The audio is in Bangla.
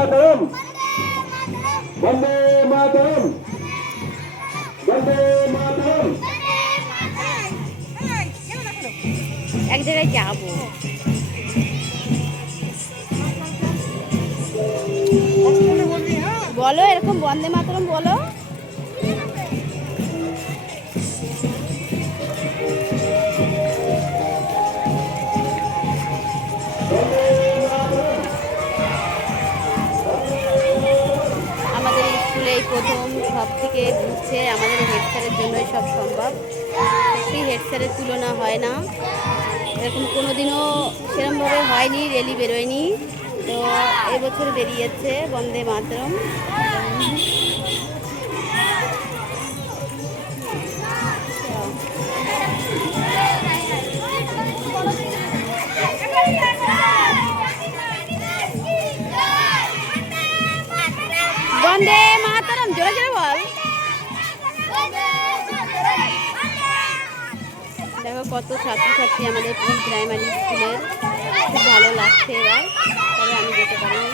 মাতরম। বন্দে মাতরম। বন্দে মাতরম। এক জায়গায় যাব। বলো এরকম বন্দে মাতরম বলো। এই প্রথম সব থেকে ঘুরছে আমাদের হেড স্যারের জন্যই সব সম্ভব। সত্যি হেড স্যারের তুলনা হয় না। এরকম কোনো দিনও সেরমভাবে হয়নি রেলি বেরোয়নি। তো এবছর বেরিয়েছে বন্দে মাতরম। মাতরম জোরে জোরে বল। দেখো কত ছাত্রছাত্রী আমাদের প্রি প্রাইমারি স্কুলের খুব ভালো লাগছে এবার। তবে আমি যেতে পারিনি।